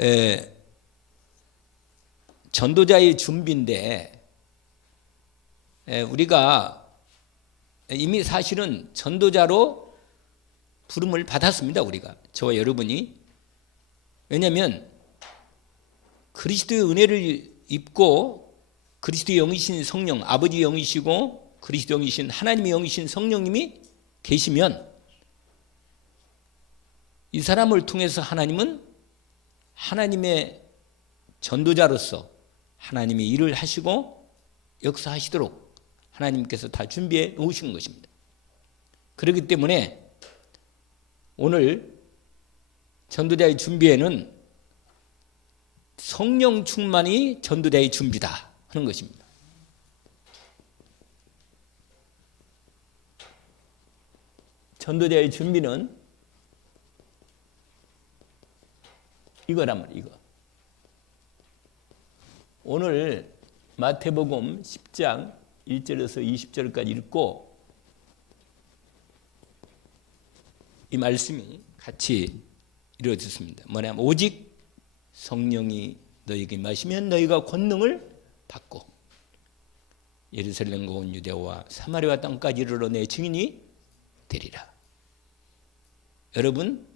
에, 전도자의 준비인데 우리가 이미 사실은 전도자로 부름을 받았습니다. 우리가 저와 여러분이. 왜냐하면 그리스도의 은혜를 입고 그리스도의 영이신 성령, 아버지 영이시고 그리스도 영이신 하나님의 영이신 성령님이 계시면 이 사람을 통해서 하나님은 하나님의 전도자로서 하나님이 일을 하시고 역사하시도록 하나님께서 다 준비해 놓으신 것입니다. 그렇기 때문에 오늘 전도자의 준비에는 성령 충만이 전도자의 준비다 하는 것입니다. 전도자의 준비는 이거란 말이에요. 이거. 오늘 마태복음 10장 1절에서 20절까지 읽고 이 말씀이 같이 이루어졌습니다. 뭐냐면 오직 성령이 너희에게 임하시면 너희가 권능을 받고 예루살렘과 온 유대와 사마리아 땅까지 이르러 내 증인이 되리라. 여러분,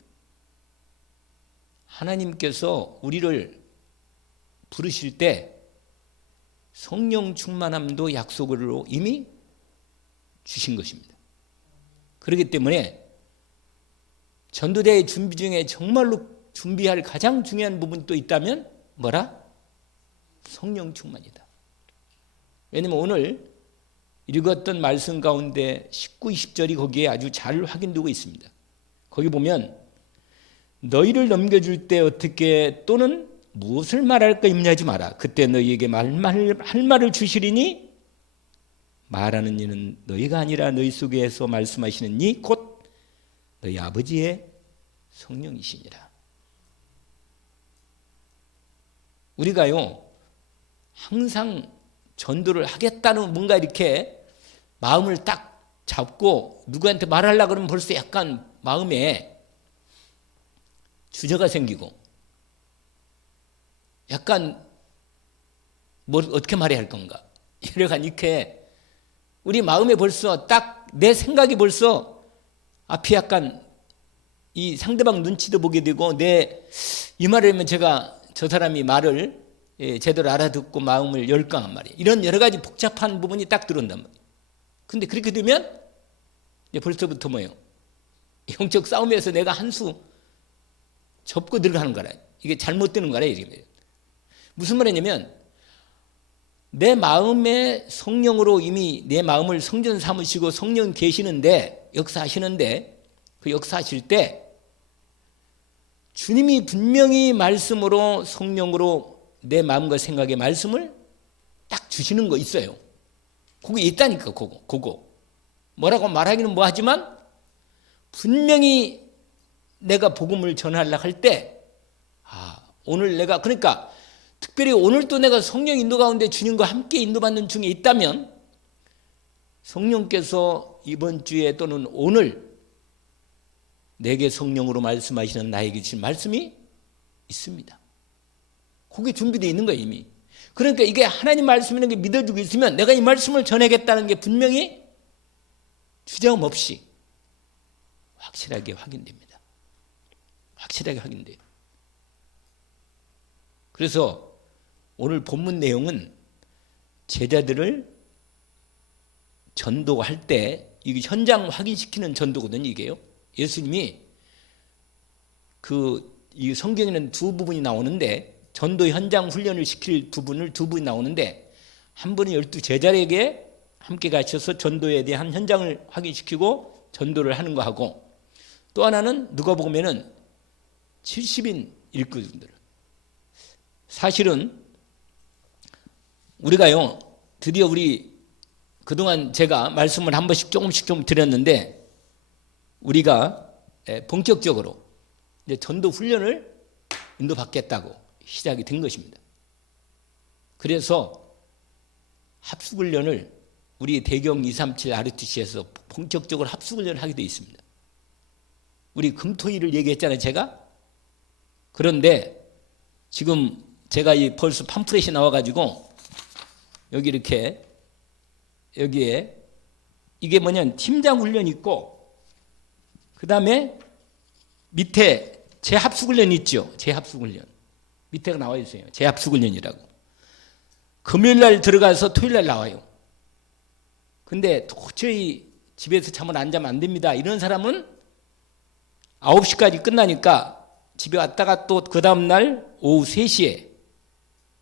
하나님께서 우리를 부르실 때 성령 충만함도 약속으로 이미 주신 것입니다. 그렇기 때문에 전도자의 준비 중에 정말로 준비할 가장 중요한 부분이 또 있다면 뭐라? 성령 충만이다. 왜냐하면 오늘 읽었던 말씀 가운데 19, 20절이 거기에 아주 잘 확인되고 있습니다. 거기 보면 너희를 넘겨줄 때 어떻게 또는 무엇을 말할까 염려하지 마라. 그때 너희에게 할 말을 주시리니 말하는 이는 너희가 아니라 너희 속에서 말씀하시는 이 곧 너희 아버지의 성령이시니라. 우리가요 항상 전도를 하겠다는 뭔가 이렇게 마음을 딱 잡고 누구한테 말하려고 그러면 벌써 약간 마음에 주저가 생기고 약간 뭘 어떻게 말해야 할 건가 이래가 이렇게 우리 마음에 벌써 딱 내 생각이 벌써 앞이 약간 이 상대방 눈치도 보게 되고 내 이 말을 하면 제가 저 사람이 말을 제대로 알아듣고 마음을 열까 한 말이에요. 이런 여러 가지 복잡한 부분이 딱 들어온단 말이에요. 근데 그렇게 되면 이제 벌써부터 뭐예요? 영적 싸움에서 내가 한 수 접고 들어가는 거라. 이게 잘못되는 거라. 이게 무슨 말이냐면 내 마음에 성령으로 이미 내 마음을 성전 삼으시고 성령 계시는데 역사하시는데 그 역사하실 때 주님이 분명히 말씀으로 성령으로 내 마음과 생각의 말씀을 딱 주시는 거 있어요. 그거 있다니까. 그거 뭐라고 말하기는 뭐하지만 분명히 내가 복음을 전하려고 할 때 오늘 내가 그러니까 특별히 오늘도 내가 성령 인도 가운데 주님과 함께 인도받는 중에 있다면 성령께서 이번 주에 또는 오늘 내게 성령으로 말씀하시는 나에게 주신 말씀이 있습니다. 그게 준비되어 있는 거예요 이미. 그러니까 이게 하나님 말씀이라는 게 믿어주고 있으면 내가 이 말씀을 전하겠다는 게 분명히 주저함 없이 확실하게 확인됩니다. 확실하게 확인돼요. 그래서 오늘 본문 내용은 제자들을 전도할 때 이게 현장 확인시키는 전도거든요. 이게요. 예수님이 이 성경에는 두 부분이 나오는데 전도 현장 훈련을 시킬 두 분이 나오는데 한 분은 12제자에게 함께 가셔서 전도에 대한 현장을 확인시키고 전도를 하는 거 하고 또 하나는 누가복음에는 70인 일꾼들. 사실은 우리가요 드디어 우리 그동안 제가 말씀을 한 번씩 조금씩 좀 드렸는데 우리가 본격적으로 이제 전도 훈련을 인도받겠다고 시작이 된 것입니다. 그래서 합숙훈련을 우리 대경 237 ROTC에서 본격적으로 합숙훈련을 하게 되어 있습니다. 우리 금토일을 얘기했잖아요 제가. 그런데 지금 제가 이 벌써 팜프렛이 나와가지고 여기 이렇게 여기에 이게 뭐냐면 팀장 훈련이 있고 그 다음에 밑에 재합숙훈련 있죠. 재합숙훈련 밑에가 나와 있어요. 재합숙훈련이라고. 금요일날 들어가서 토요일날 나와요. 근데 도저히 집에서 잠을 안 자면 안 됩니다. 이런 사람은 9시까지 끝나니까 집에 왔다가 또 그 다음날 오후 3시에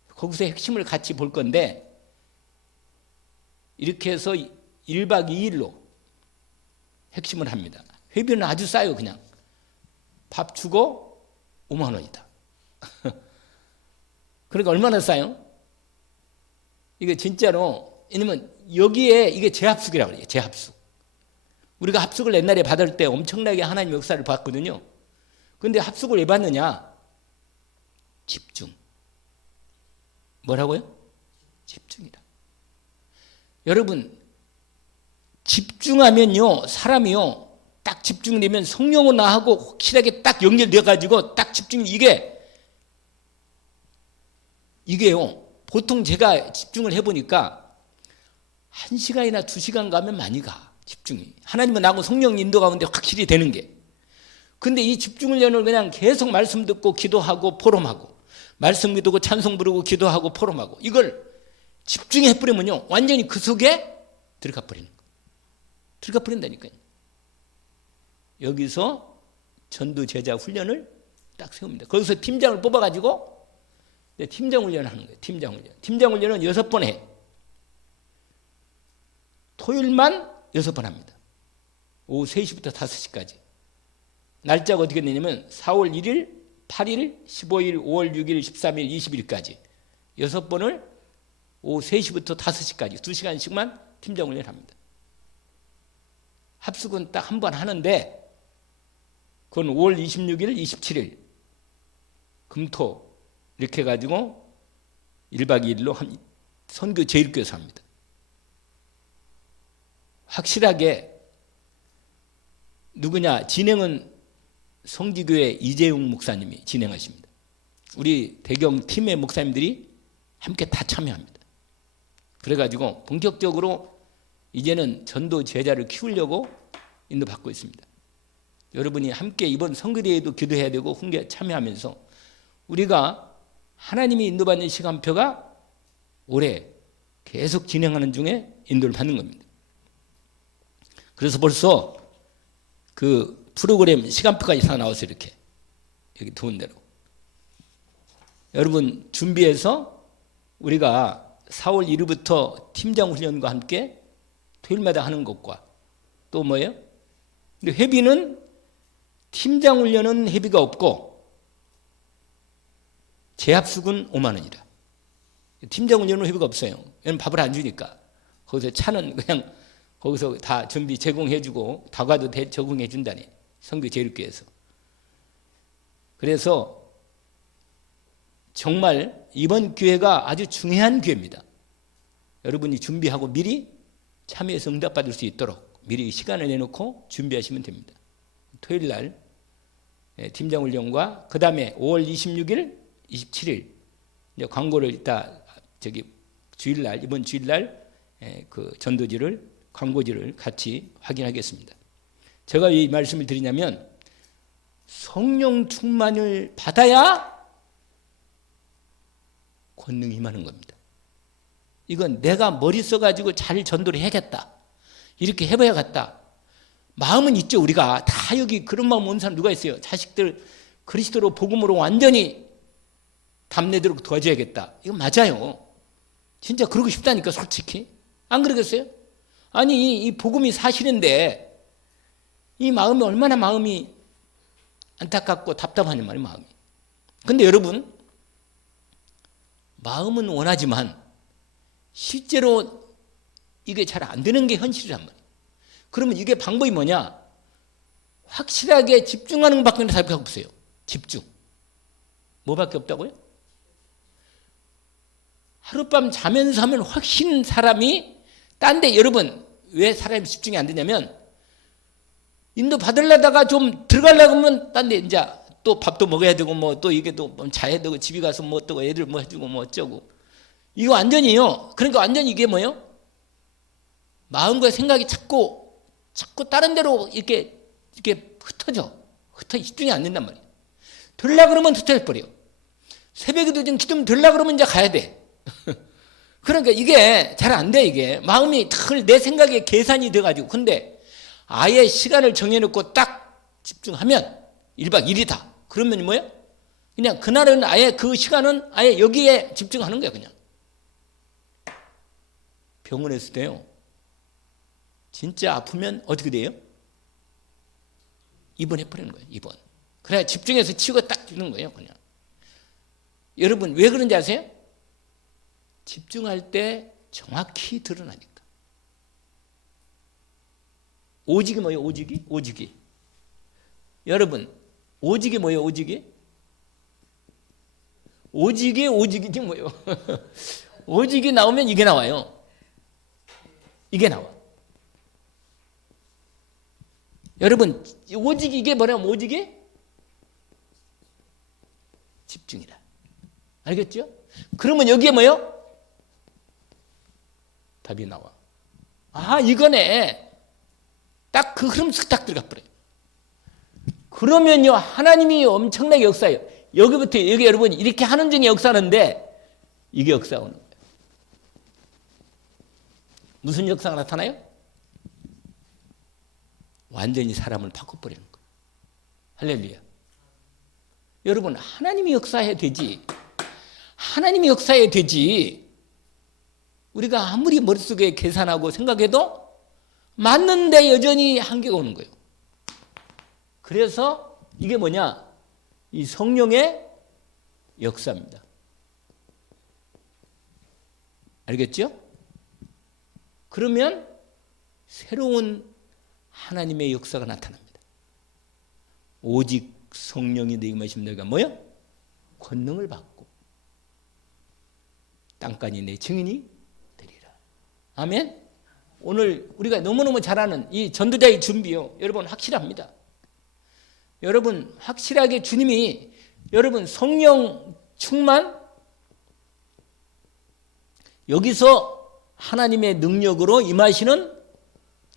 거기서 핵심을 같이 볼 건데 이렇게 해서 1박 2일로 핵심을 합니다. 회비는 아주 싸요. 그냥 밥 주고 5만 원이다. 그러니까 얼마나 싸요? 이게 진짜로 왜냐면 여기에 이게 재합숙이라고 그래요. 재합숙. 우리가 합숙을 옛날에 받을 때 엄청나게 하나님 역사를 봤거든요. 그런데 합숙을 왜 받느냐? 집중. 뭐라고요? 집중이다. 여러분 집중하면요 사람이요 딱 집중되면 성령은 나하고 확실하게 딱 연결되어 가지고 딱 집중. 이게요 보통 제가 집중을 해보니까 1시간이나 2시간 가면 많이 가. 집중이 하나님은 나하고 성령 인도 가운데 확실히 되는 게. 근데 이 집중훈련을 그냥 계속 말씀 듣고 기도하고 포럼하고 말씀 듣고 찬송 부르고 기도하고 포럼하고 이걸 집중해 버리면요 완전히 그 속에 들어가 버리는 거예요. 들어가 버린다니까요. 여기서 전도 제자 훈련을 딱 세웁니다. 거기서 팀장을 뽑아가지고 팀장 훈련을 하는 거예요. 팀장 훈련. 팀장 훈련은 6번 해. 토요일만 6번 합니다. 오후 3시부터 5시까지. 날짜가 어떻게 되냐면 4월 1일, 8일, 15일, 5월 6일, 13일, 20일까지 6번을 오후 3시부터 5시까지 2시간씩만 팀장 훈련을 합니다. 합숙은 딱 한 번 하는데 그건 5월 26일, 27일 금토 이렇게 해가지고 1박 2일로 선교 제1교에서 합니다. 확실하게 누구냐? 진행은 성지교회 이재용 목사님이 진행하십니다. 우리 대경 팀의 목사님들이 함께 다 참여합니다. 그래가지고 본격적으로 이제는 전도 제자를 키우려고 인도받고 있습니다. 여러분이 함께 이번 선교대회도 기도해야 되고 훈계 참여하면서 우리가 하나님이 인도받는 시간표가 올해 계속 진행하는 중에 인도를 받는 겁니다. 그래서 벌써 그 프로그램 시간표까지 다 나와서 이렇게 여기 도운 대로 여러분 준비해서 우리가 4월 1일부터 팀장 훈련과 함께 토요일마다 하는 것과 또 뭐예요? 근데 회비는 팀장 훈련은 회비가 없고 재합숙은 5만 원이라. 팀장 훈련은 회비가 없어요. 왜냐면 밥을 안 주니까. 거기서 차는 그냥 거기서 다 준비 제공해주고 다과도 제공해준다니. 선교 제1교회에서. 그래서 정말 이번 기회가 아주 중요한 기회입니다. 여러분이 준비하고 미리 참여해서 응답받을 수 있도록 미리 시간을 내놓고 준비하시면 됩니다. 토요일 날 팀장 훈련과 그 다음에 5월 26일, 27일 이제 광고를 이따 주일날 이번 주일날 그 전도지를 광고지를 같이 확인하겠습니다. 제가 이 말씀을 드리냐면 성령 충만을 받아야 권능이 임하는 겁니다. 이건 내가 머리 써가지고 잘 전도를 해야겠다. 이렇게 해봐야겠다. 마음은 있죠. 우리가 다 여기 그런 마음 온 사람 누가 있어요. 자식들 그리스도로 복음으로 완전히 담내도록 도와줘야겠다. 이건 맞아요. 진짜 그러고 싶다니까 솔직히. 안 그러겠어요? 아니 이 복음이 사실인데 이 마음이 얼마나 마음이 안타깝고 답답하냐 말이에요. 마음이. 근데 여러분 마음은 원하지만 실제로 이게 잘 안 되는 게 현실이란 말이에요. 그러면 이게 방법이 뭐냐? 확실하게 집중하는 것밖에 없어요. 집중. 뭐밖에 없다고요? 하룻밤 자면서 하면 훨씬 사람이 딴데 여러분 왜 사람이 집중이 안 되냐면 인도 받으려다가 좀 들어가려고 하면 딴데 이제 또 밥도 먹어야 되고 뭐 또 이게 또 자야 되고 집에 가서 뭐 또 애들 뭐 해주고 뭐 어쩌고 이거 완전히요. 그러니까 완전히 이게 뭐예요? 마음과 생각이 자꾸 다른 데로 이렇게 흩어져 집중이 안 된단 말이에요. 들라 그러면 흩어져 버려. 새벽에도 좀 기도면 들라 그러면 이제 가야 돼. 그러니까 이게 잘 안 돼. 이게 마음이 내 생각에 계산이 돼가지고. 근데 아예 시간을 정해놓고 딱 집중하면 1박 2일이다. 그러면 뭐예요? 그냥 그날은 아예 그 시간은 아예 여기에 집중하는 거야. 그냥 병원에 있을 때요, 진짜 아프면 어떻게 돼요? 입원해버리는 거예요. 입원. 그래야 집중해서 치유가 딱 되는 거예요. 그냥. 여러분 왜 그런지 아세요? 집중할 때 정확히 드러나니까. 오직이 뭐예요? 오직이. 여러분 오직이 뭐예요? 오직이지 뭐예요? 오직이 나오면 이게 나와요. 이게 나와. 여러분 오직이 이게 뭐냐면 오직이 집중이다. 알겠죠? 그러면 여기에 뭐예요? 답이 나와. 아 이거네. 딱 그 흐름 쓱 딱 들어가 버려요. 그러면요 하나님이 엄청나게 역사해요. 여기부터 여기 여러분 이렇게 하는 중에 역사하는데 이게 역사하는 거예요. 무슨 역사가 나타나요? 완전히 사람을 바꿔버리는 거예요. 할렐루야. 여러분 하나님이 역사해야 되지. 하나님이 역사해야 되지. 우리가 아무리 머릿속에 계산하고 생각해도 맞는데 여전히 한계가 오는 거예요. 그래서 이게 뭐냐? 이 성령의 역사입니다. 알겠죠? 그러면 새로운 하나님의 역사가 나타납니다. 오직 성령이 너희가 마시면 너희가 뭐요? 권능을 받고 땅간이 내 증인이 되리라. 아멘. 오늘 우리가 너무너무 잘 아는 이 전도자의 준비요. 여러분 확실합니다. 여러분 확실하게 주님이 여러분 성령 충만 여기서 하나님의 능력으로 임하시는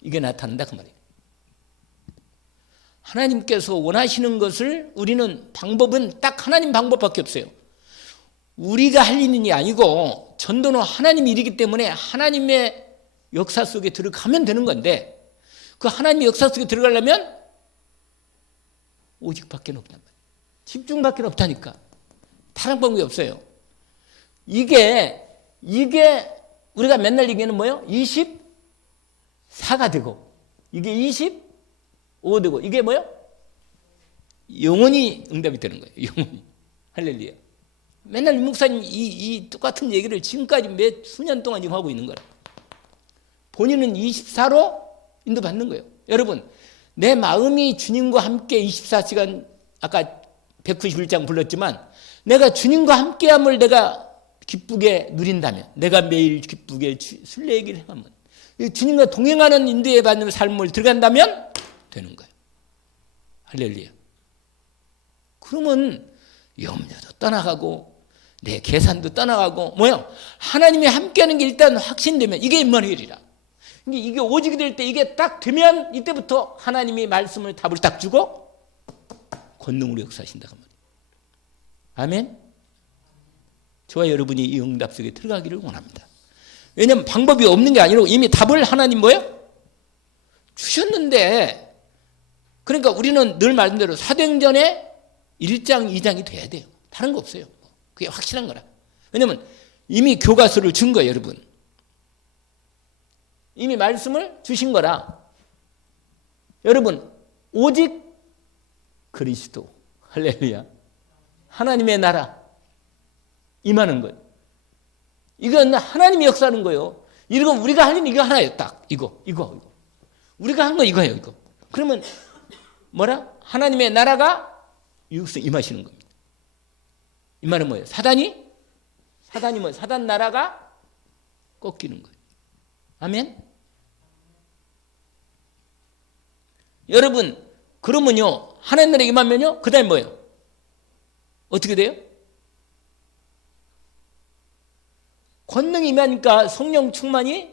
이게 나타난다 그 말이에요. 하나님께서 원하시는 것을 우리는 방법은 딱 하나님 방법밖에 없어요. 우리가 할 일이 아니고 전도는 하나님이 일이기 때문에 하나님의 역사 속에 들어가면 되는 건데 그 하나님의 역사 속에 들어가려면 오직밖에 없단 말이에요. 집중밖에 없다니까. 다른 방법이 없어요. 이게 우리가 맨날 얘기하는 뭐예요? 24가 되고 이게 25 되고 이게 뭐예요? 영원히 응답이 되는 거예요. 영원히. 할렐루야. 맨날 목사님 이 똑같은 얘기를 지금까지 몇 수년 동안 지금 하고 있는 거라. 본인은 24로 인도받는 거예요. 여러분 내 마음이 주님과 함께 24시간 아까 191장 불렀지만 내가 주님과 함께함을 내가 기쁘게 누린다면 내가 매일 기쁘게 순례의 길을 행하면 주님과 동행하는 인도에 받는 삶을 들어간다면 되는 거예요. 할렐루야. 그러면 염려도 떠나가고 내 계산도 떠나가고 뭐요? 하나님이 함께하는 게 일단 확신되면 이게 임마누엘이라. 이게 오직이 될 때 이게 딱 되면 이때부터 하나님이 말씀을 답을 딱 주고 권능으로 역사하신다 그 말이에요. 아멘. 저와 여러분이 이 응답 속에 들어가기를 원합니다. 왜냐하면 방법이 없는 게 아니고 이미 답을 하나님 뭐예요? 주셨는데 그러니까 우리는 늘 말씀대로 사도행전에 1장 2장이 돼야 돼요. 다른 거 없어요. 그게 확실한 거라. 왜냐하면 이미 교과서를 준 거예요. 여러분. 이미 말씀을 주신 거라. 여러분 오직 그리스도 할렐루야 하나님의 나라 임하는 것. 이건 하나님이 역사하는 거예요. 이건 우리가 할 일은 이거 하나예요. 딱 이거. 우리가 한 거 이거예요. 이거. 그러면 뭐라? 하나님의 나라가 여기서 임하시는 겁니다. 이 말은 뭐예요? 사단이 뭐예요? 사단 나라가 꺾이는 거예요. 아멘. 여러분 그러면요 하나님 나라에 임하면요 그 다음에 뭐예요? 어떻게 돼요? 권능이 임하니까 성령 충만이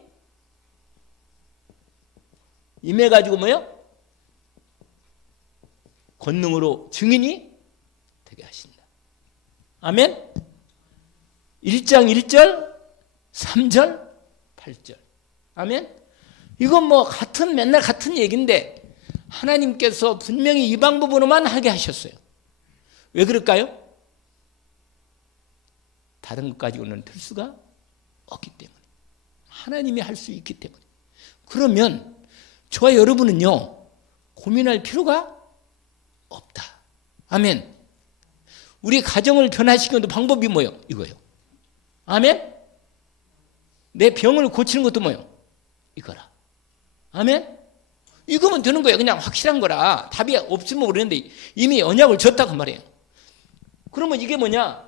임해가지고 뭐요? 권능으로 증인이 되게 하신다. 아멘? 1장 1절, 3절, 8절. 아멘? 이건 뭐 맨날 같은 얘기인데 하나님께서 분명히 이 방법으로만 하게 하셨어요. 왜 그럴까요? 다른 것 가지고는 될 수가 없기 때문에. 하나님이 할 수 있기 때문에. 그러면 저와 여러분은요, 고민할 필요가 없다. 아멘. 우리 가정을 변화시키는 방법이 뭐예요? 이거예요. 아멘. 내 병을 고치는 것도 뭐예요? 이거라. 아멘. 이거면 되는 거예요. 그냥 확실한 거라. 답이 없으면 모르는데 이미 언약을 줬다고 말이에요. 그러면 이게 뭐냐?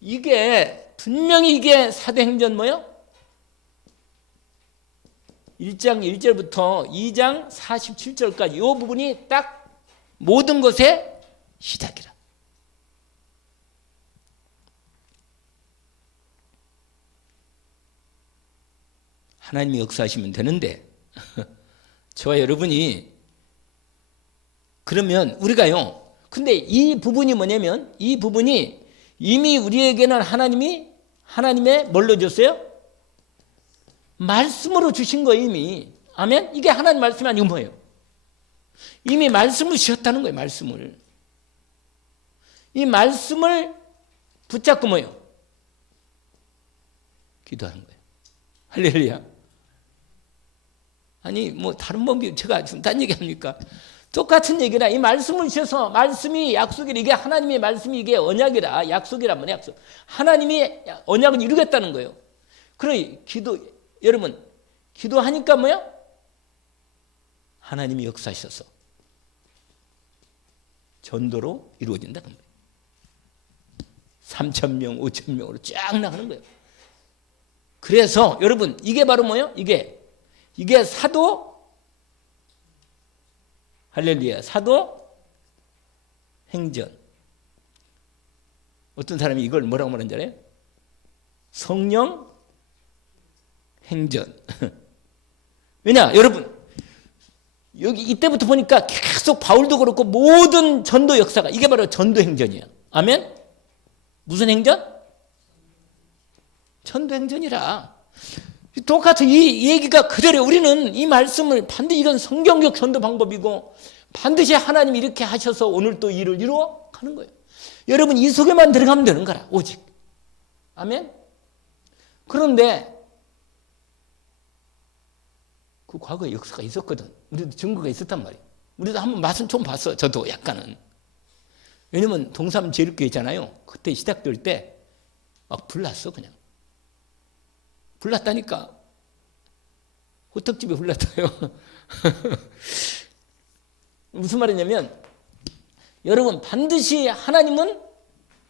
이게 분명히 이게 사도행전 뭐예요? 1장 1절부터 2장 47절까지 이 부분이 딱 모든 것의 시작이라. 하나님이 역사하시면 되는데 저와 여러분이 그러면 우리가요. 근데 이 부분이 뭐냐면 이 부분이 이미 우리에게는 하나님의 뭘로 줬어요? 말씀으로 주신 거예요. 이미. 아멘? 이게 하나님 말씀이 아니고 뭐예요? 이미 말씀을 주셨다는 거예요. 말씀을. 이 말씀을 붙잡고 뭐예요? 기도하는 거예요. 할렐루야. 아니 뭐 다른 법이 제가 지금 딴 얘기합니까? 똑같은 얘기라. 이 말씀을 주셔서 말씀이 약속이라. 이게 하나님의 말씀이 이게 언약이라. 약속이란 말이야. 약속. 하나님이 언약을 이루겠다는 거예요. 그래 여러분 기도하니까 뭐야? 하나님이 역사하셔서 전도로 이루어진다. 3,000명, 5,000명으로 쫙 나가는 거예요. 그래서 여러분 이게 바로 뭐예요? 이게 사도 할렐루야. 사도 행전. 어떤 사람이 이걸 뭐라고 말하는 줄 알아요? 성령 행전. 왜냐? 여러분 여기 이때부터 보니까 계속 바울도 그렇고 모든 전도 역사가 이게 바로 전도 행전이야. 아멘? 무슨 행전? 전도 행전이라. 똑같은 이 얘기가 그대로 우리는 이 말씀을 반드시 이건 성경적 전도 방법이고 반드시 하나님이 이렇게 하셔서 오늘 또 일을 이루어 가는 거예요. 여러분 이 속에만 들어가면 되는 거라. 오직. 아멘? 그런데 그 과거에 역사가 있었거든. 우리도 증거가 있었단 말이에요. 우리도 한번 맛은 좀 봤어. 저도 약간은. 왜냐면 동삼 제일교회 있잖아요. 그때 시작될 때 막 불났어 그냥. 불났다니까. 호떡집에 불났어요. 무슨 말이냐면 여러분 반드시 하나님은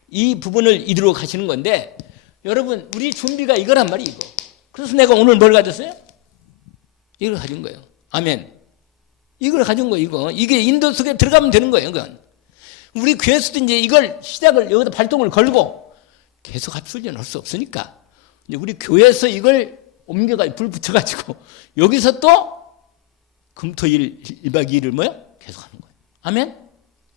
이 부분을 이루어 가시는 건데 여러분 우리 준비가 이거란 말이에요. 이거. 그래서 내가 오늘 뭘 가졌어요? 이걸 가진 거예요. 아멘. 이걸 가진 거예요. 이게 인도 속에 들어가면 되는 거예요. 이건. 우리 교회에서도 이제 이걸 시작을 여기다 발동을 걸고 계속 합술전 할 수 없으니까 이제 우리 교회에서 이걸 옮겨가 불 붙여가지고 여기서 또 금토일 1박 2일을 뭐요? 계속 하는 거예요. 아멘?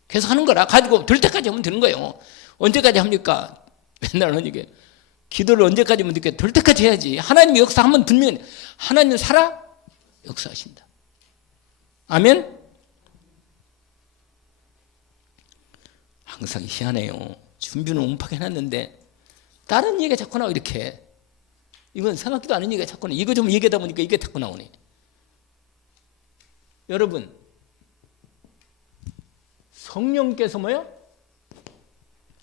계속 하는 거라. 가지고 될 때까지 하면 되는 거예요. 언제까지 합니까? 맨날은 이게 기도를 언제까지 하면 될 때까지 해야지. 하나님의 역사 한번 들면 하나님 살아 역사하신다. 아멘? 항상 희한해요. 준비는 웅팍 해놨는데 다른 얘기가 자꾸 나와 이렇게. 이건 생각도 않은 얘기가 자꾸 나와. 이거 좀 얘기하다 보니까 이게 자꾸 나오네. 여러분 성령께서 뭐요?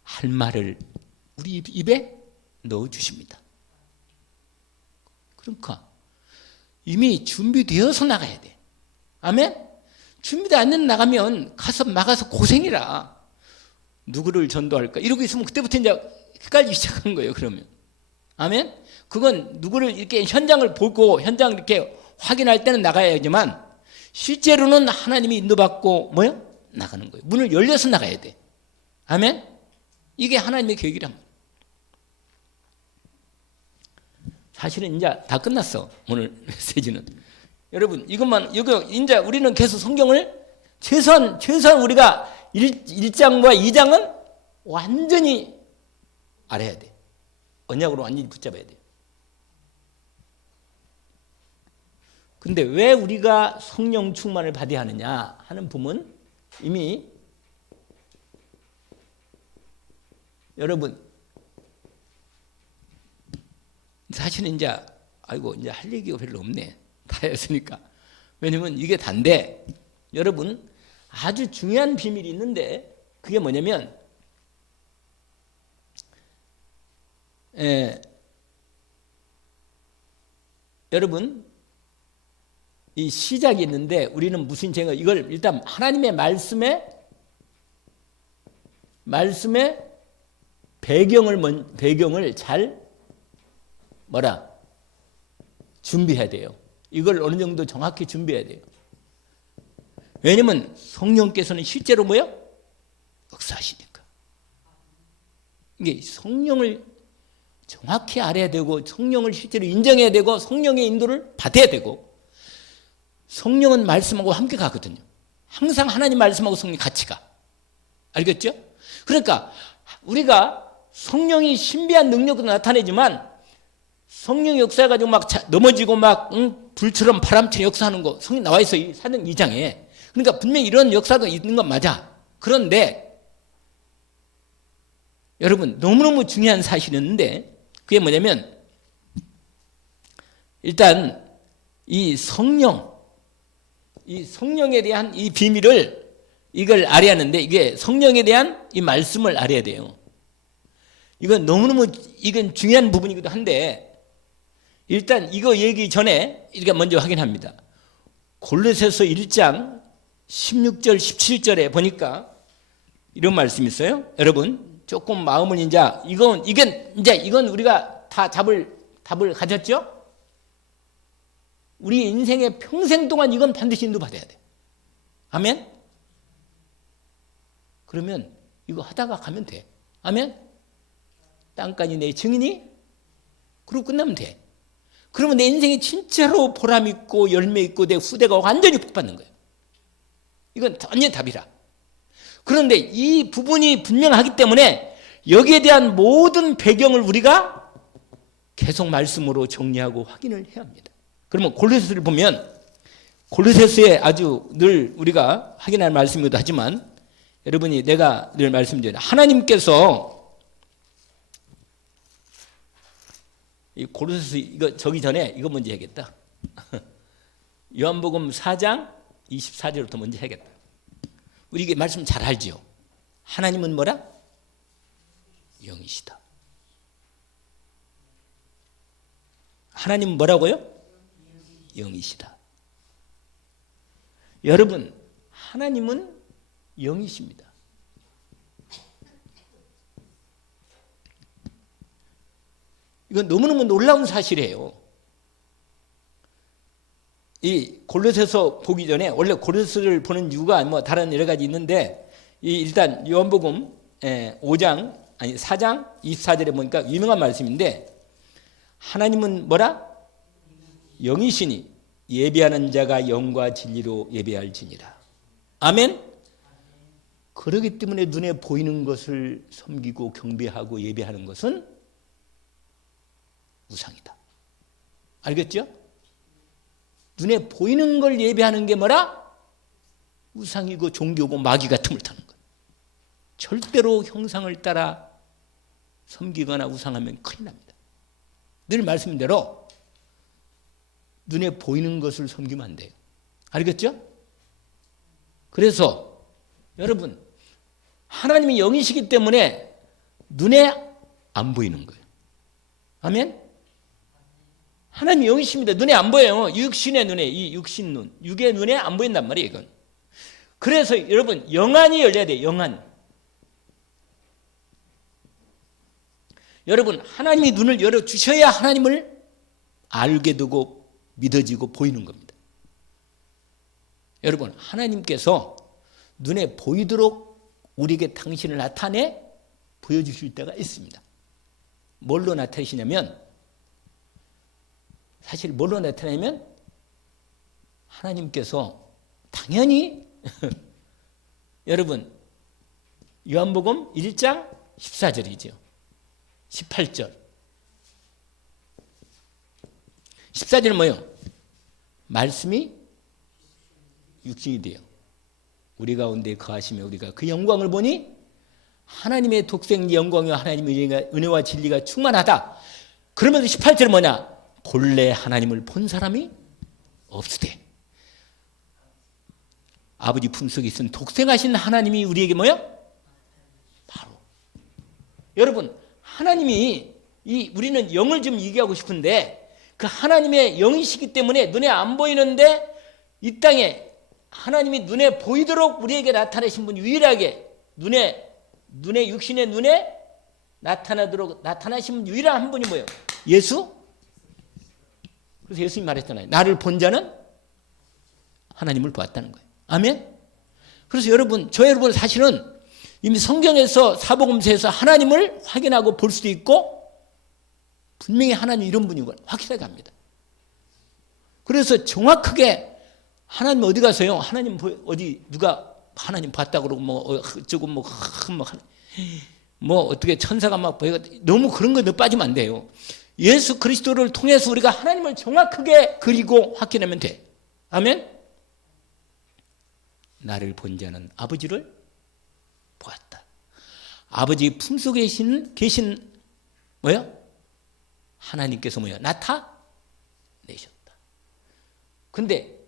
할 말을 우리 입에 넣어주십니다. 그러니까 이미 준비되어서 나가야 돼. 아멘? 준비되지 않는 나가면 막아서 고생이라. 누구를 전도할까? 이러고 있으면 그때부터 이제 헷갈리기 시작하는 거예요. 그러면. 아멘? 그건 누구를 이렇게 현장을 보고 현장을 이렇게 확인할 때는 나가야지만 실제로는 하나님이 인도받고 뭐요? 나가는 거예요. 문을 열려서 나가야 돼. 아멘? 이게 하나님의 계획이란 말이에요. 사실은 이제 다 끝났어. 오늘 메시지는. 여러분, 이거 이제 우리는 계속 성경을 최소한 우리가 1장과 2장은 완전히 알아야 돼. 언약으로 완전히 붙잡아야 돼. 근데 왜 우리가 성령 충만을 받아야 하느냐 하는 부분, 이미 여러분 사실은 이제 이제 할 얘기가 별로 없네. 다 했으니까. 왜냐면 이게 단데, 여러분 아주 중요한 비밀이 있는데, 그게 뭐냐면 여러분 이 시작이 있는데, 우리는 무슨 제가 이걸 일단 하나님의 말씀에 배경을 잘 준비해야 돼요. 이걸 어느 정도 정확히 준비해야 돼요. 왜냐면 성령께서는 실제로 역사하시니까. 이게 성령을 정확히 알아야 되고, 성령을 실제로 인정해야 되고, 성령의 인도를 받아야 되고, 성령은 말씀하고 함께 가거든요. 항상 하나님 말씀하고 성령이 같이 가. 알겠죠? 그러니까 우리가 성령이 신비한 능력으로 나타내지만, 성령 역사해가지고 넘어지고 불처럼 바람처럼 역사하는 거 성경 나와 있어요. 사도행 2장에. 그러니까 분명히 이런 역사도 있는 건 맞아. 그런데 여러분 너무너무 중요한 사실이었는데, 그게 뭐냐면 일단 이 성령에 대한 이 비밀을 이걸 알아야 하는데, 이게 성령에 대한 이 말씀을 알아야 돼요. 이건 이건 중요한 부분이기도 한데, 일단 이거 얘기 전에 우리가 먼저 확인합니다. 골로새서 1장 16절 17절에 보니까 이런 말씀이 있어요. 여러분 조금 마음을 이건 우리가 다 답을 가졌죠? 우리 인생의 평생 동안 이건 반드시 인도받아야 돼. 아멘? 그러면 이거 하다가 가면 돼. 아멘? 땅간이 내 증인이? 그러고 끝나면 돼. 그러면 내 인생이 진짜로 보람 있고 열매 있고 내 후대가 완전히 복받는 거예요. 이건 완전 답이라. 그런데 이 부분이 분명하기 때문에 여기에 대한 모든 배경을 우리가 계속 말씀으로 정리하고 확인을 해야 합니다. 그러면 골로새서를 보면, 골로새서에 아주 늘 우리가 확인할 말씀이기도 하지만, 여러분이 내가 늘 말씀드려요. 하나님께서 이 골로새서 이거 저기 전에 이거 먼저 해야겠다. 요한복음 4장 24절부터 먼저 해야겠다. 우리 이게 말씀 잘 알지요. 하나님은 뭐라? 영이시다. 하나님은 뭐라고요? 영이시다. 여러분, 하나님은 영이십니다. 이건 너무너무 놀라운 사실이에요. 이 골로새서 보기 전에, 원래 골로새서를 보는 이유가 다른 여러 가지 있는데, 일단 요한복음 4장 24절에 보니까 유명한 말씀인데, 하나님은 뭐라? 영이시니 예배하는 자가 영과 진리로 예배할지니라. 아멘? 그렇기 때문에 눈에 보이는 것을 섬기고 경배하고 예배하는 것은 우상이다. 알겠죠? 눈에 보이는 걸 예배하는 게 뭐라? 우상이고 종교고 마귀가 틈을 타는 거예요. 절대로 형상을 따라 섬기거나 우상하면 큰일 납니다. 늘 말씀인 대로 눈에 보이는 것을 섬기면 안 돼요. 알겠죠? 그래서 여러분, 하나님이 영이시기 때문에 눈에 안 보이는 거예요. 아멘? 하나님이 영이십니다. 눈에 안 보여요. 육신의 눈에, 이 육신 눈, 육의 눈에 안 보인단 말이에요, 이건. 그래서 여러분, 영안이 열려야 돼요, 영안. 여러분, 하나님이 눈을 열어주셔야 하나님을 알게 되고 믿어지고 보이는 겁니다. 여러분, 하나님께서 눈에 보이도록 우리에게 당신을 나타내 보여주실 때가 있습니다. 뭘로 나타내시냐면, 사실 뭘로 나타내면 하나님께서 당연히 여러분 요한복음 1장 14절이죠. 18절. 14절은 뭐예요? 말씀이 육신이 돼요. 우리 가운데 거하시며 우리가 그 영광을 보니 하나님의 독생 영광이와 하나님의 은혜와 진리가 충만하다. 그러면서 18절은 뭐냐? 본래 하나님을 본 사람이 없으되 아버지 품속에 있은 독생하신 하나님이 우리에게 뭐야? 바로. 여러분, 하나님이 우리는 영을 좀 얘기하고 싶은데 그 하나님의 영이시기 때문에 눈에 안 보이는데 이 땅에 하나님이 눈에 보이도록 우리에게 나타내신 분, 유일하게 눈에 육신의 눈에 나타나신 분 유일한 한 분이 뭐예요? 예수? 그래서 예수님이 말했잖아요. 나를 본 자는 하나님을 보았다는 거예요. 아멘? 그래서 저 여러분 사실은 이미 성경에서 사복음서에서 하나님을 확인하고 볼 수도 있고 분명히 하나님 이런 분인 걸 확실하게 합니다. 그래서 정확하게 하나님 어디 가서요? 하나님 어디 누가 하나님 봤다 그러고 어쩌고 어떻게 천사가 막 보여 너무 그런 거 빠지면 안 돼요. 예수 그리스도를 통해서 우리가 하나님을 정확하게 그리고 확인하면 돼. 아멘? 나를 본 자는 아버지를 보았다. 아버지 품속에 계신 뭐야? 하나님께서 뭐야? 나타내셨다. 근데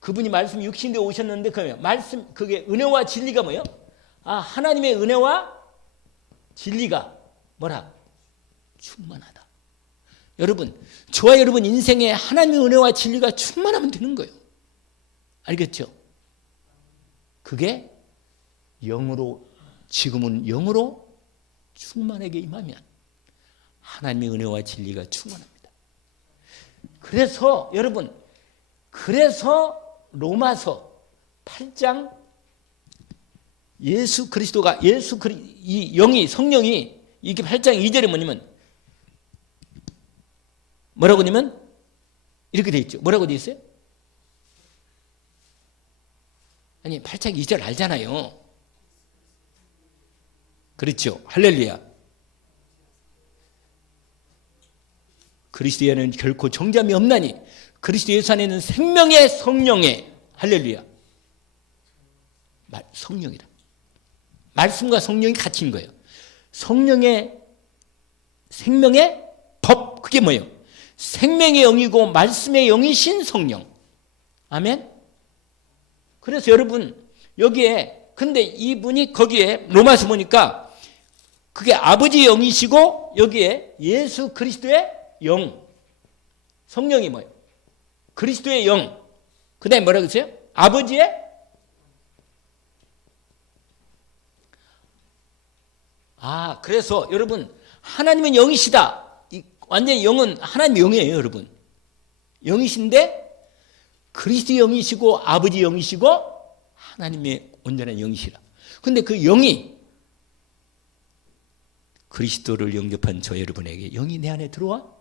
그분이 말씀 육신에 오셨는데 그게 은혜와 진리가 뭐예요? 하나님의 은혜와 진리가 뭐라? 충만하다. 여러분, 저와 여러분 인생에 하나님의 은혜와 진리가 충만하면 되는 거예요. 알겠죠? 그게 지금은 영으로 충만하게 임하면 하나님의 은혜와 진리가 충만합니다. 그래서 여러분, 로마서 8장 예수 그리스도가 이 영이 성령이 이게 8장 2절에 뭐냐면 뭐라고 하냐면 이렇게 돼 있죠. 뭐라고 돼 있어요? 아니 8장 2절 알잖아요. 그렇죠. 할렐루야. 그리스도에는 결코 정죄함이 없나니 그리스도 예수 안에는 생명의 성령의 할렐루야. 성령이다. 말씀과 성령이 같이 있는 거예요. 생명의 법, 그게 뭐예요? 생명의 영이고 말씀의 영이신 성령. 아멘? 그래서 여러분 여기에 근데 이분이 거기에 로마서 보니까 그게 아버지 영이시고 여기에 예수 그리스도의 영. 성령이 뭐예요? 그리스도의 영. 그 다음에 뭐라고 했어요? 아버지의 그래서 여러분 하나님은 영이시다. 완전히 영은 하나님의 영이에요, 여러분. 영이신데 그리스도의 영이시고 아버지 영이시고 하나님의 온전한 영이시라. 근데 그 영이 그리스도를 영접한 저 여러분에게 영이 내 안에 들어와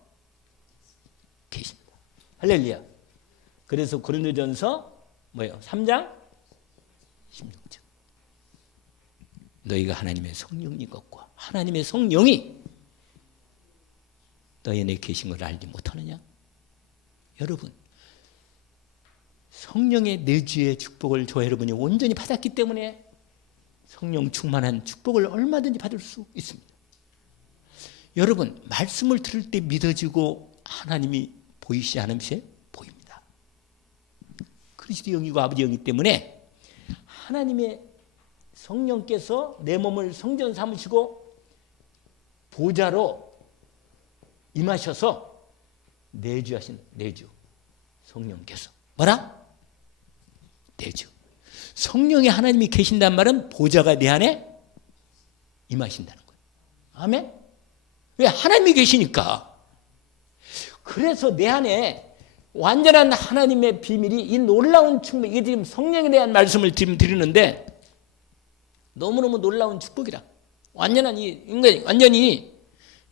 계십니다. 할렐루야. 그래서 고린도전서 뭐예요? 3장 16절. 너희가 하나님의 성령인 것과 하나님의 성령이 너희 안에 계신 걸 알지 못하느냐? 여러분, 성령의 내주의 축복을 저 여러분이 온전히 받았기 때문에 성령 충만한 축복을 얼마든지 받을 수 있습니다. 여러분, 말씀을 들을 때 믿어지고 하나님이 보이시지 않으세요? 보입니다. 그리스도 영이고 아버지 영이기 때문에 하나님의 성령께서 내 몸을 성전 삼으시고 보좌로 임하셔서 내주 성령께서 뭐라? 내주. 성령의 하나님이 계신다는 말은 보좌가 내 안에 임하신다는 거예요. 아멘? 왜? 하나님이 계시니까. 그래서 내 안에 완전한 하나님의 비밀이 이 놀라운 축복, 이게 지금 성령에 대한 말씀을 지금 드리는데 너무너무 놀라운 축복이라. 완전한 이 인간이 완전히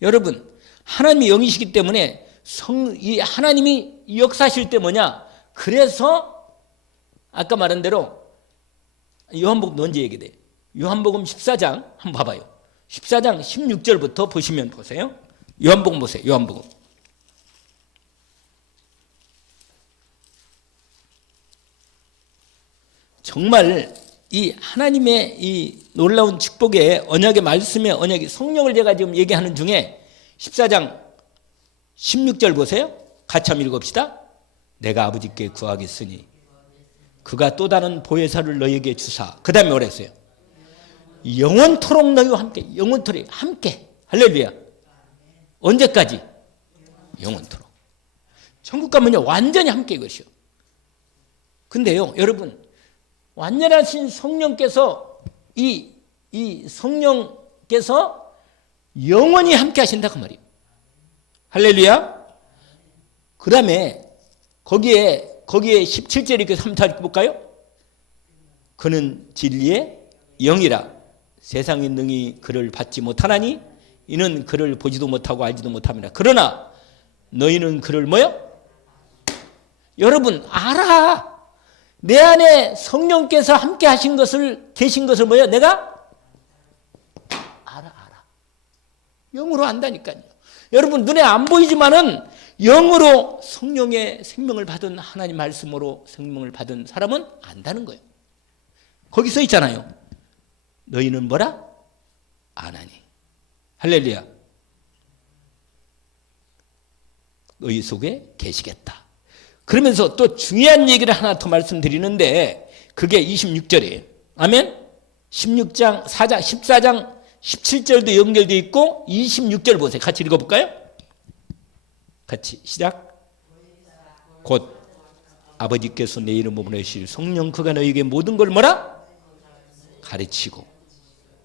여러분 하나님이 영이시기 때문에 이 하나님이 역사하실 때 뭐냐? 그래서 아까 말한 대로 요한복음 언제 얘기돼? 요한복음 14장 한번 봐봐요. 14장 16절부터 보시면 보세요. 요한복음 보세요. 요한복음. 정말 이 하나님의 이 놀라운 축복의 언약의 말씀의 언약이 성령을 제가 지금 얘기하는 중에 14장 16절 보세요. 같이 한번 읽읍시다. 내가 아버지께 구하겠으니 그가 또 다른 보혜사를 너희에게 주사. 그 다음에 뭐라 했어요? 영원토록 너희와 함께. 영원토록 함께. 할렐루야. 언제까지? 영원토록. 천국 가면요 완전히 함께 이것이요. 근데요 여러분 완전하신 성령께서 이 성령께서 영원히 함께 하신다 그 말이에요. 할렐루야. 그 다음에 거기에 17절 이렇게 3절 볼까요? 그는 진리의 영이라 세상의 능히 그를 받지 못하나니 이는 그를 보지도 못하고 알지도 못합니다. 그러나 너희는 그를 뭐요? 여러분 알아. 내 안에 성령께서 함께 하신 것을 계신 것을 뭐요? 내가 알아. 영으로 안다니까요. 여러분 눈에 안 보이지만은 영으로 성령의 생명을 받은 하나님 말씀으로 생명을 받은 사람은 안다는 거예요. 거기 써 있잖아요. 너희는 뭐라? 아나니. 할렐루야. 너희 속에 계시겠다. 그러면서 또 중요한 얘기를 하나 더 말씀드리는데 그게 26절이에요. 아멘? 16장, 4장, 14장, 17절도 연결되어 있고 26절 보세요. 같이 읽어볼까요? 같이 시작. 곧 아버지께서 내 이름으로 보내실 성령 그가 너희에게 모든 걸 뭐라? 가르치고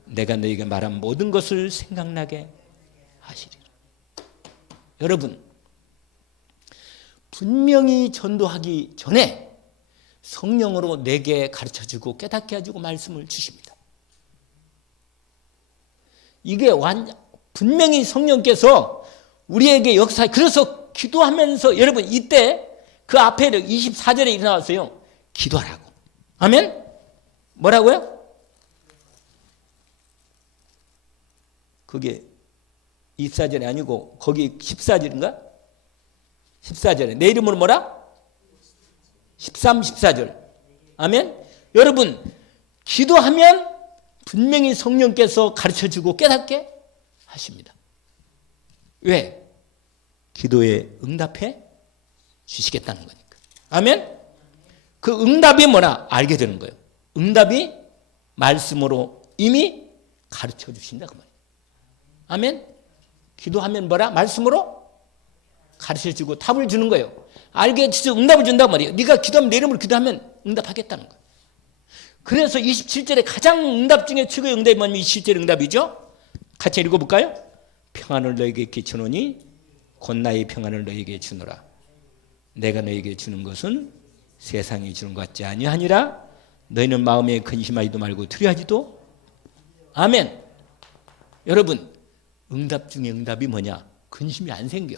내가 너희에게 말한 모든 것을 생각나게 하시리라. 여러분 분명히 전도하기 전에 성령으로 내게 가르쳐주고 깨닫게 해주고 말씀을 주십니다. 이게 분명히 성령께서 우리에게 그래서 기도하면서 여러분 이때 그 앞에 24절에 이렇게 나왔어요. 기도하라고. 아멘? 뭐라고요? 그게 24절이 아니고 거기 14절인가? 14절에 내 이름으로 뭐라? 13, 14절. 아멘? 여러분 기도하면 분명히 성령께서 가르쳐주고 깨닫게 하십니다. 왜? 기도에 응답해 주시겠다는 거니까. 아멘? 그 응답이 뭐나 알게 되는 거예요. 응답이 말씀으로 이미 가르쳐 주신다 그 말이에요. 아멘? 기도하면 뭐라? 말씀으로 가르쳐주고 답을 주는 거예요. 알게 해서 응답을 준단 말이에요. 네가 기도하면 내 이름으로 기도하면 응답하겠다는 거예요. 그래서 27절에 가장 응답 중에 최고의 응답이 뭐냐면 27절 응답이죠. 같이 읽어볼까요? 평안을 너에게 끼치노니 곧 나의 평안을 너에게 주노라. 내가 너에게 주는 것은 세상이 주는 것 같지 아니하니라. 너희는 마음에 근심하지도 말고 두려워하지도. 아멘. 여러분 응답 중에 응답이 뭐냐? 근심이 안 생겨.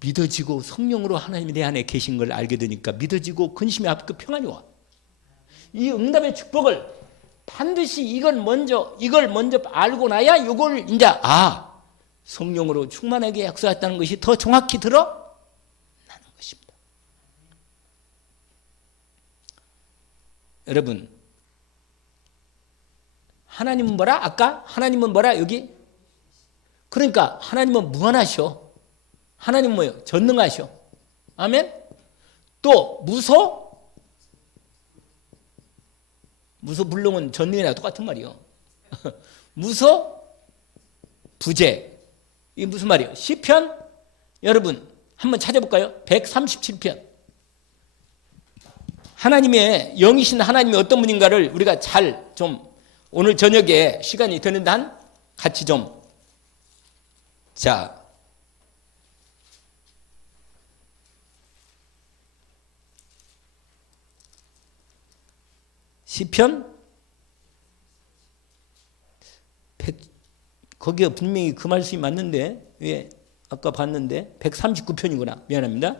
믿어지고 성령으로 하나님이 내 안에 계신 걸 알게 되니까 믿어지고 근심이 앞그 평안이 와. 이 응답의 축복을 반드시 이걸 먼저 알고 나야 이걸 이제 성령으로 충만하게 약속했다는 것이 더 정확히 드러나는 것입니다. 여러분 하나님은 뭐라? 아까 하나님은 뭐라? 여기 그러니까 하나님은 무한하셔. 하나님은 뭐예요? 전능하셔. 아멘? 또 무소 물론은 전능이랑 똑같은 말이요. 무소 부재. 이게 무슨 말이에요? 시편 여러분 한번 찾아볼까요? 137편. 하나님의 영이신 하나님이 어떤 분인가를 우리가 잘 좀 오늘 저녁에 시간이 되는데 같이 좀 시편 거기에 분명히 그 말씀이 맞는데 왜 아까 봤는데 139편이구나. 미안합니다.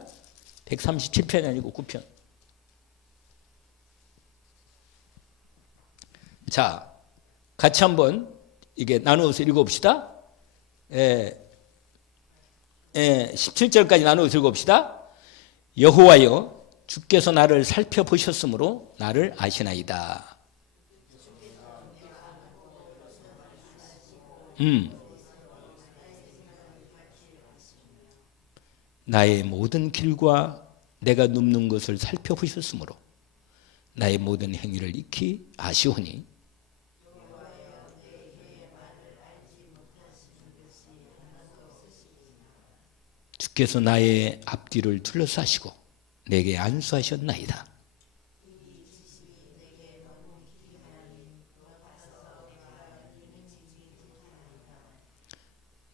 137편이 아니고 9편. 자, 같이 한번 이게 나누어서 읽어봅시다. 17절까지 나누어서 읽어봅시다. 여호와여, 주께서 나를 살펴보셨으므로 나를 아시나이다. 나의 모든 길과 내가 눕는 것을 살펴보셨으므로 나의 모든 행위를 익히 아시오니 주께서 나의 앞뒤를 둘러싸시고 내게 안수하셨나이다.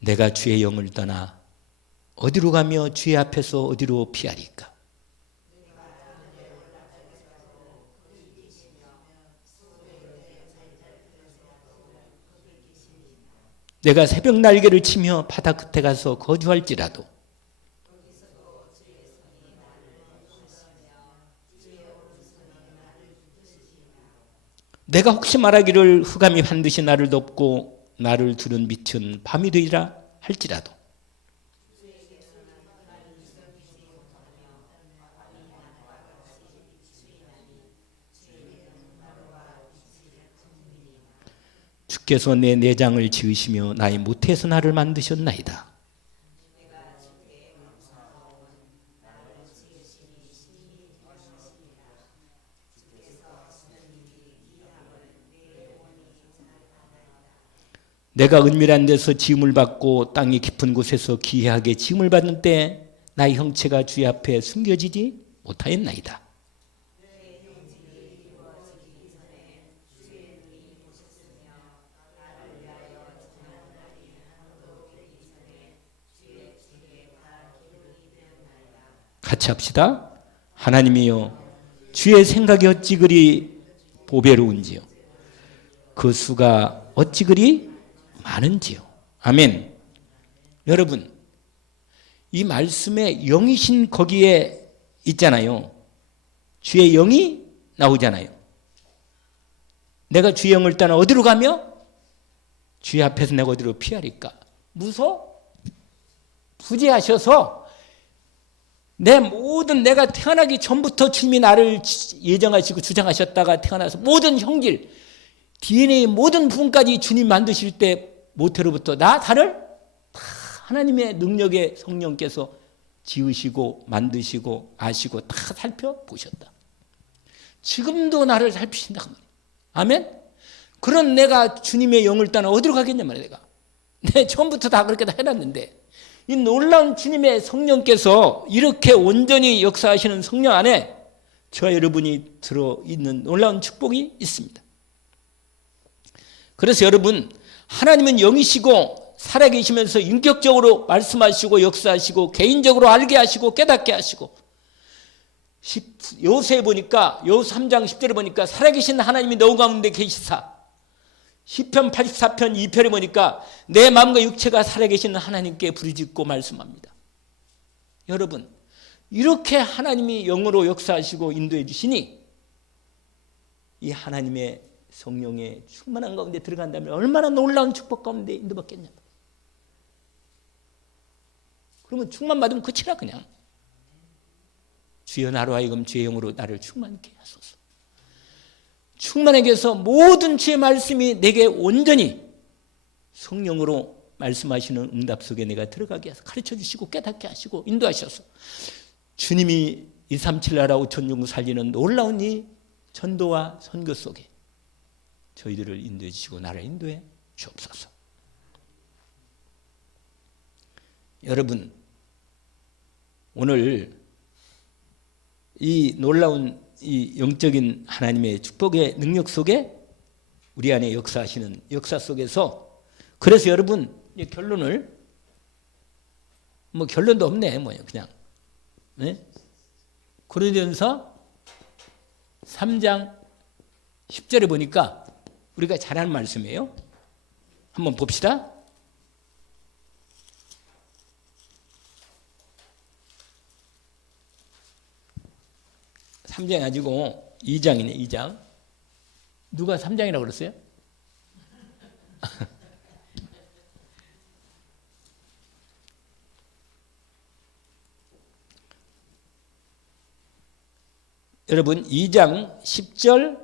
내가 주의 영을 떠나 어디로 가며 주의 앞에서 어디로 피하리까? 내가 새벽 날개를 치며 바다 끝에 가서 거주할지라도 내가 혹시 말하기를 흑암이 반드시 나를 덮고 나를 두른 빛은 밤이 되리라 할지라도 주께서 내 내장을 지으시며 나의 모태에서 나를 만드셨나이다. 내가 은밀한 데서 지음을 받고 땅의 깊은 곳에서 기이하게 지음을 받는 때 나의 형체가 주의 앞에 숨겨지지 못하였나이다. 같이 합시다. 하나님이여, 주의 생각이 어찌 그리 보배로운지요, 그 수가 어찌 그리 많은지요. 아멘. 여러분, 이 말씀에 영이신 거기에 있잖아요. 주의 영이 나오잖아요. 내가 주의 영을 떠나 어디로 가며 주의 앞에서 내가 어디로 피하리까? 무서 부재하셔서 내 모든 내가 태어나기 전부터 주님이 나를 예정하시고 주장하셨다가 태어나서 모든 형질, DNA 모든 부분까지 주님 만드실 때 모태로부터 나를 다 하나님의 능력의 성령께서 지으시고 만드시고 아시고 다 살펴보셨다. 지금도 나를 살피신다. 아멘? 그런 내가 주님의 영을 떠나 어디로 가겠냐 말이야. 내가 내 처음부터 다 그렇게 다 해놨는데 이 놀라운 주님의 성령께서 이렇게 온전히 역사하시는 성령 안에 저와 여러분이 들어있는 놀라운 축복이 있습니다. 그래서 여러분, 하나님은 영이시고 살아계시면서 인격적으로 말씀하시고 역사하시고 개인적으로 알게 하시고 깨닫게 하시고, 여호수아에 보니까 여호수 3장 10절에 보니까 살아계신 하나님이 너 가운데 계시사, 시편 84편 2편에 보니까 내 마음과 육체가 살아계신 하나님께 부르짖고 말씀합니다. 여러분, 이렇게 하나님이 영으로 역사하시고 인도해 주시니 이 하나님의 성령의 충만한 가운데 들어간다면 얼마나 놀라운 축복 가운데 인도받겠냐. 그러면 충만받으면 끝이라. 그냥 주여 나로 하여금 주의 영으로 나를 충만케 하소서. 충만하게 해서 모든 주의 말씀이 내게 온전히 성령으로 말씀하시는 응답 속에 내가 들어가게 해서 가르쳐 주시고 깨닫게 하시고 인도하셔서 주님이 237 나라 5천종국 살리는 놀라운 이 전도와 선교 속에 저희들을 인도해 주시고 나를 인도해 주옵소서. 여러분, 오늘 이 놀라운 이 영적인 하나님의 축복의 능력 속에 우리 안에 역사하시는 역사 속에서, 그래서 여러분 결론을 결론도 없네 그냥 네? 고린도전서 3장 10절에 보니까 우리가 잘 아는 말씀이에요. 한번 봅시다. 3장이 아니고 2장이네. 2장. 누가 3장이라고 그랬어요? 여러분 2장 10절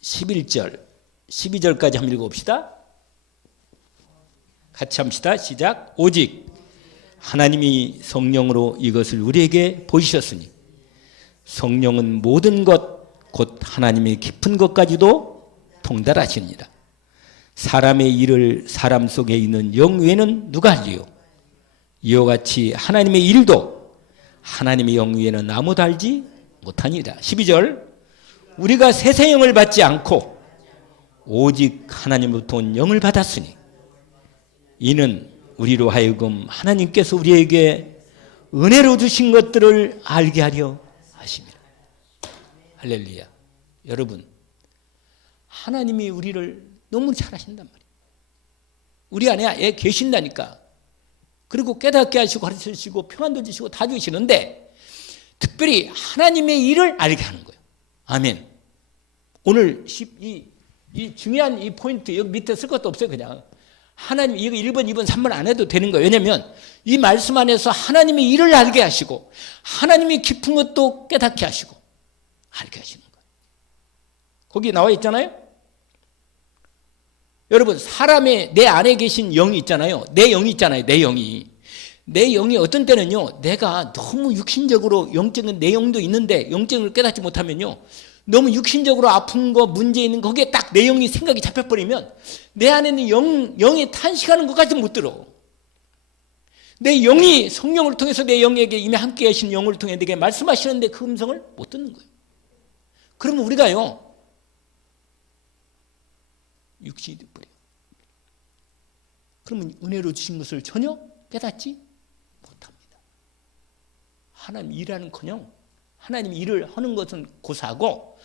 11절 12절까지 한번 읽어봅시다. 같이 합시다. 시작. 오직 하나님이 성령으로 이것을 우리에게 보이셨으니 성령은 모든 것 곧 하나님의 깊은 것까지도 통달하시니라. 사람의 일을 사람 속에 있는 영 외에는 누가 알리요? 이와 같이 하나님의 일도 하나님의 영 외에는 아무도 알지 못하니라. 12절. 우리가 세세 영을 받지 않고 오직 하나님으로부터 온 영을 받았으니 이는 우리로 하여금 하나님께서 우리에게 은혜로 주신 것들을 알게 하려 하심이라. 할렐루야. 여러분, 하나님이 우리를 너무 잘하신단 말이에요. 우리 안에 계신다니까. 그리고 깨닫게 하시고 가르쳐 주시고 평안도 주시고 다 주시는데 특별히 하나님의 일을 알게 하는 거예요. 아멘. 오늘 이 중요한 이 포인트 여기 밑에 쓸 것도 없어요. 그냥 하나님 이거 1번 2번 3번 안 해도 되는 거예요. 왜냐하면 이 말씀 안에서 하나님의 일을 알게 하시고 하나님이 깊은 것도 깨닫게 하시고 알게 하시는 거예요. 거기 나와 있잖아요. 여러분 사람의 내 안에 계신 영이 있잖아요. 내 영이 있잖아요. 내 영이 어떤 때는요. 내가 너무 육신적으로 영적인 내 영도 있는데 영적을 깨닫지 못하면요. 너무 육신적으로 아픈 거 문제 있는 거 거기에 딱 내 영이 생각이 잡혀버리면 내 안에는 영이 탄식하는 것까지 못 들어. 내 영이 성령을 통해서 내 영에게 이미 함께 하신 영을 통해 내게 말씀하시는데 그 음성을 못 듣는 거예요. 그러면 우리가요. 육신이 돼버려요. 그러면 은혜로 주신 것을 전혀 깨닫지 못합니다. 하나님 일하는커녕 하나님 일을 하는 것은 고사하고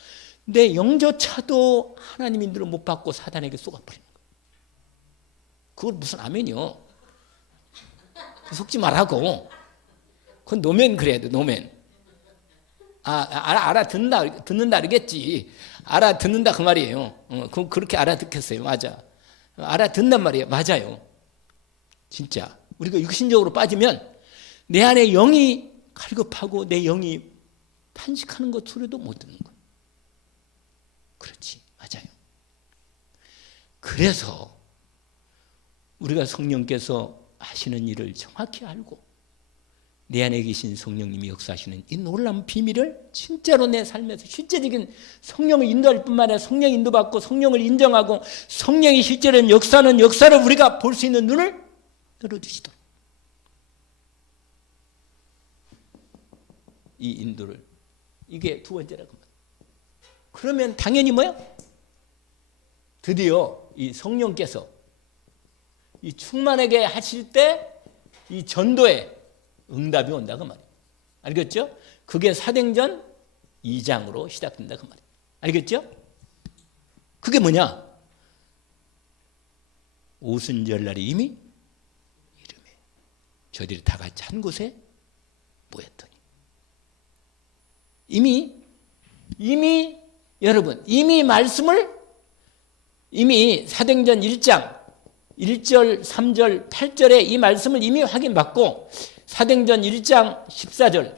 내 영조차도 하나님 인도를 못 받고 사단에게 쏘아버리는 거예요. 그걸 무슨 아멘이요. 속지 말라고. 그건 노면 그래야 돼. 노면. 알아듣는다 그러겠지. 알아듣는다 그 말이에요. 그렇게 알아듣겠어요. 맞아. 알아듣는단 말이에요. 맞아요. 진짜 우리가 육신적으로 빠지면 내 안에 영이 갈급하고 내 영이 탄식하는 것 소리도 못 듣는 거예요. 그렇지. 맞아요. 그래서 우리가 성령께서 하시는 일을 정확히 알고 내 안에 계신 성령님이 역사하시는 이 놀라운 비밀을 진짜로 내 삶에서 실제적인 성령을 인도할 뿐만 아니라 성령 인도받고 성령을 인정하고 성령이 실제로 역사하는 역사를 우리가 볼 수 있는 눈을 열어주시도록 이 인도를 이게 두 번째라고. 그러면 당연히 뭐야? 드디어 이 성령께서 이 충만하게 하실 때 이 전도에 응답이 온다 그 말이에요. 알겠죠? 그게 사도행전 2장으로 시작된다 그 말이에요. 알겠죠? 그게 뭐냐? 오순절날이 이미 이름에 저들이 다 같이 한 곳에 모였더니 이미 여러분 이미 말씀을 이미 사도행전 1장 1절 3절 8절에 이 말씀을 이미 확인받고 사도행전 1장 14절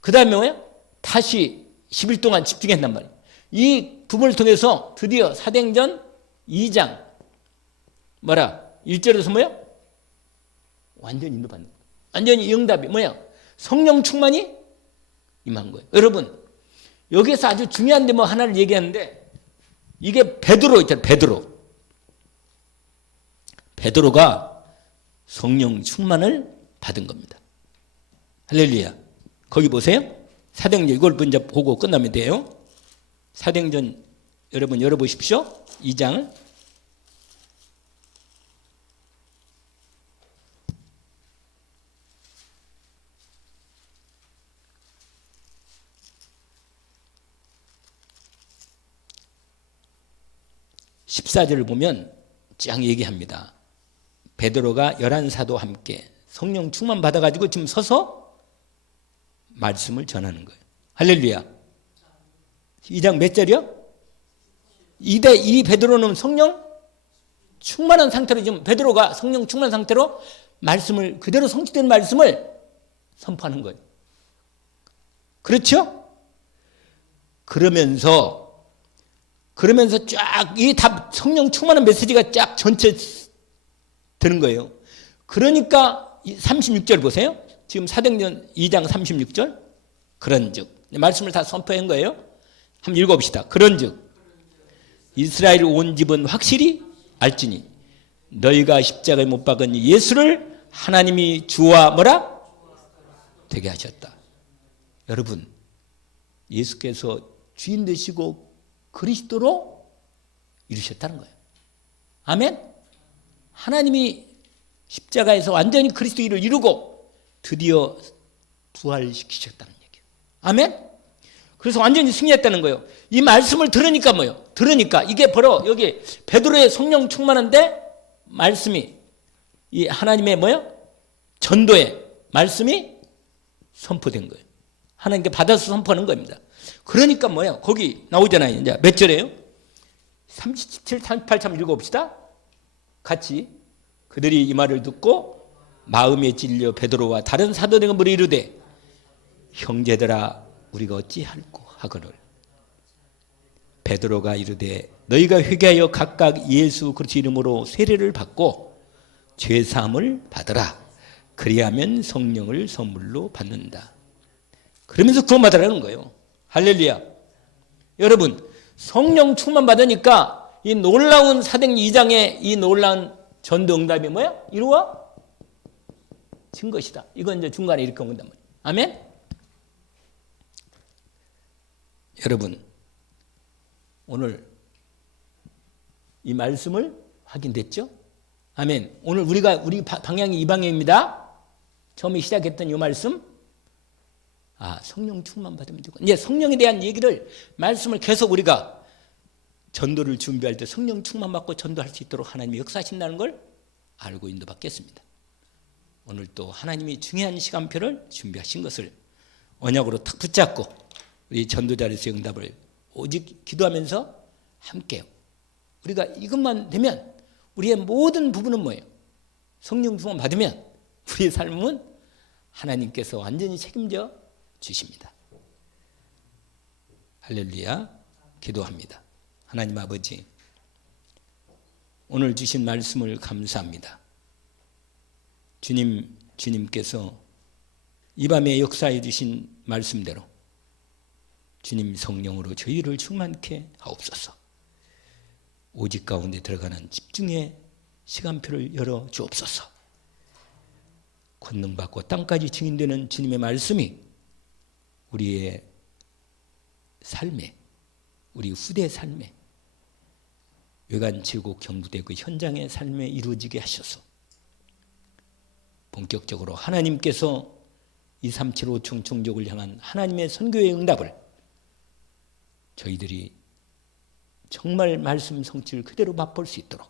그 다음에 뭐예요? 다시 10일 동안 집중했단 말이에요. 이 부분을 통해서 드디어 사도행전 2장 1절에서 뭐예요? 완전히 인도받는 거예요. 완전히 응답이 뭐야? 성령 충만이 임한 거예요. 여러분 여기서 아주 중요한 데 하나를 얘기하는데 이게 베드로 있잖아요. 베드로가 성령 충만을 받은 겁니다. 할렐루야. 거기 보세요. 사도행전 이걸 먼저 보고 끝나면 돼요. 사도행전 여러분 열어보십시오. 2장 14절을 보면 쫙 얘기합니다. 베드로가 11사도와 함께 성령 충만 받아가지고 지금 서서 말씀을 전하는 거예요. 할렐루야. 2장 몇 절이요? 이 베드로는 성령 충만한 상태로, 지금 베드로가 성령 충만한 상태로 말씀을, 그대로 성취된 말씀을 선포하는 거예요. 그렇죠? 그러면서 쫙 이 다 성령 충만한 메시지가 쫙 전체 되는 거예요. 그러니까 36절 보세요. 지금 사도행전 2장 36절. 그런즉 말씀을 다 선포한 거예요. 한번 읽어봅시다. 그런즉 이스라엘 온 집은 확실히 알지니 너희가 십자가에 못 박은 예수를 하나님이 주와 뭐라? 되게 하셨다. 여러분, 예수께서 주인 되시고 그리스도로 이루셨다는 거예요. 아멘? 하나님이 십자가에서 완전히 그리스도 일을 이루고 드디어 부활시키셨다는 얘기예요. 아멘? 그래서 완전히 승리했다는 거예요. 이 말씀을 들으니까 뭐예요? 들으니까 이게 바로 여기 베드로의 성령 충만한데 말씀이 이 하나님의 뭐예요? 전도의 말씀이 선포된 거예요. 하나님께 받아서 선포하는 겁니다. 그러니까 뭐예요? 거기 나오잖아요. 이제 몇 절이에요? 37, 38참 읽어봅시다. 같이. 그들이 이 말을 듣고 마음에 찔려 베드로와 다른 사도들에게 물어 이르되 형제들아 우리가 어찌할꼬 하거늘. 베드로가 이르되 너희가 회개하여 각각 예수 그리스도 이름으로 세례를 받고 죄사함을 받으라. 그리하면 성령을 선물로 받는다. 그러면서 구원받으라는 거예요. 할렐루야. 여러분, 성령 충만 받으니까 이 놀라운 사도행전 2장의 이 놀라운 전도 응답이 뭐야? 이루어진 것이다. 이건 이제 중간에 이렇게 온단 말이에요. 아멘? 여러분, 오늘 이 말씀을 확인됐죠? 아멘. 오늘 우리 방향이 이 방향입니다. 처음에 시작했던 이 말씀. 성령 충만 받으면 되고. 이제 성령에 대한 얘기를, 말씀을 계속 우리가 전도를 준비할 때 성령 충만 받고 전도할 수 있도록 하나님이 역사하신다는 걸 알고 인도받겠습니다. 오늘 또 하나님이 중요한 시간표를 준비하신 것을 언약으로 탁 붙잡고 우리 전도자로서의 응답을 오직 기도하면서 함께 우리가 이것만 되면 우리의 모든 부분은 뭐예요? 성령 충만 받으면 우리의 삶은 하나님께서 완전히 책임져 주십니다. 할렐루야. 기도합니다. 하나님 아버지, 오늘 주신 말씀을 감사합니다. 주님께서 이 밤에 역사해 주신 말씀대로 주님 성령으로 저희를 충만케 하옵소서. 오직 가운데 들어가는 집중의 시간표를 열어 주옵소서. 권능받고 땅까지 증인되는 주님의 말씀이 우리의 삶에, 우리 후대 삶에, 외관치고 경부대 그 현장의 삶에 이루어지게 하셔서 본격적으로 하나님께서 2375총 종족을 향한 하나님의 선교의 응답을 저희들이 정말 말씀 성취를 그대로 맛볼 수 있도록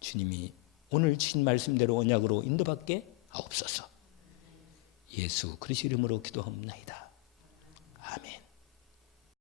주님이 오늘 주신 말씀대로 언약으로 인도받게 하옵소서. 예수 그리스도 이름으로 기도합니다. 아멘.